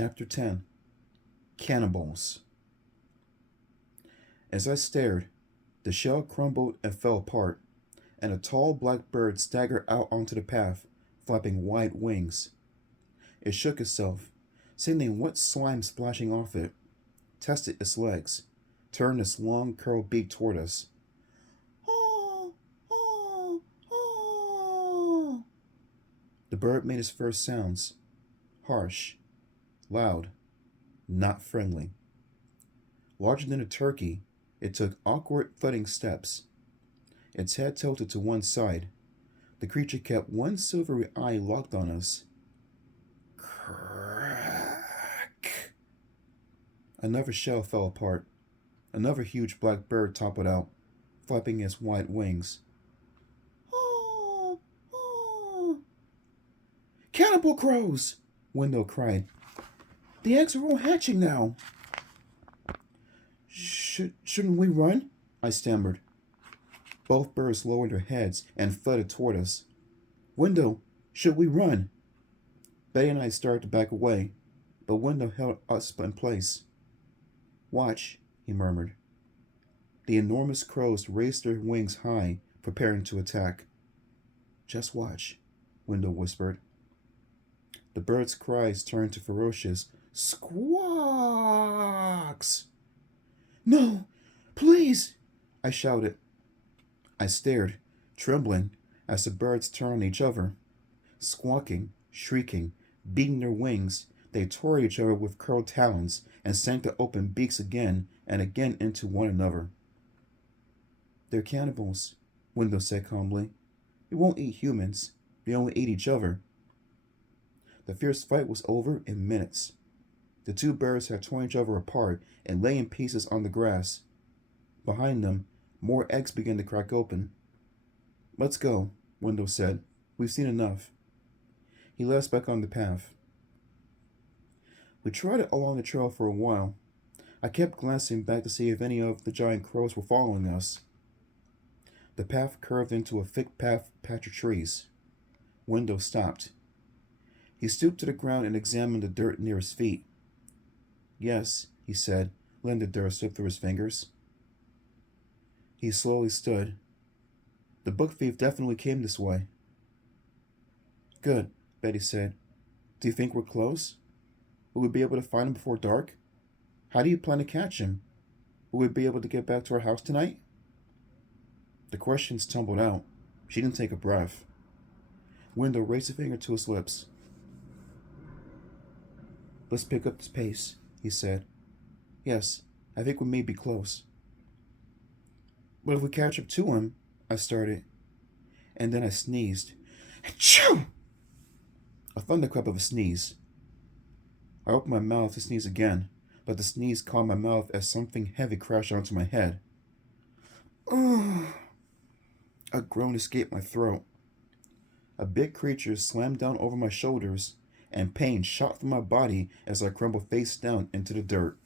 Chapter 10 Cannibals. As I stared, the shell crumbled and fell apart, and a tall black bird staggered out onto the path, flapping wide wings. It shook itself, sending wet slime splashing off it, tested its legs, turned its long curled beak toward us. Oh, oh, oh. The bird made its first sounds, harsh, loud, not friendly. Larger than a turkey, it took awkward, thudding steps. Its head tilted to one side. The creature kept one silvery eye locked on us. Crack! Another shell fell apart. Another huge black bird toppled out, flapping its wide wings. Oh, oh. Cannibal crows! Window cried. The eggs are all hatching now. Shouldn't we run? I stammered. Both birds lowered their heads and fluttered toward us. Window, should we run? Betty and I started to back away, but Window held us in place. Watch, he murmured. The enormous crows raised their wings high, preparing to attack. Just watch, Window whispered. The birds' cries turned to ferocious squawks. No, please, I shouted. I stared, trembling, as the birds turned on each other. Squawking, shrieking, beating their wings, they tore at each other with curled talons and sank their open beaks again and again into one another. They're cannibals, Window said calmly. They won't eat humans. They only eat each other. The fierce fight was over in minutes. The two birds had torn each other apart and lay in pieces on the grass. Behind them, more eggs began to crack open. Let's go, Window said. We've seen enough. He led us back on the path. We trotted along the trail for a while. I kept glancing back to see if any of the giant crows were following us. The path curved into a thick patch of trees. Window stopped. He stooped to the ground and examined the dirt near his feet. Yes, he said, letting the dirt slip through his fingers. He slowly stood. The book thief definitely came this way. Good, Betty said. Do you think we're close? Will we be able to find him before dark? How do you plan to catch him? Will we be able to get back to our house tonight? The questions tumbled out. She didn't take a breath. Window raised a finger to his lips. Let's pick up this pace, he said. Yes, I think we may be close. But if we catch up to him, I started. And then I sneezed. Achoo! A thunderclap of a sneeze. I opened my mouth to sneeze again, but the sneeze caught my mouth as something heavy crashed onto my head. Ugh! A groan escaped my throat. A big creature slammed down over my shoulders, and pain shot through my body as I crumbled face down into the dirt.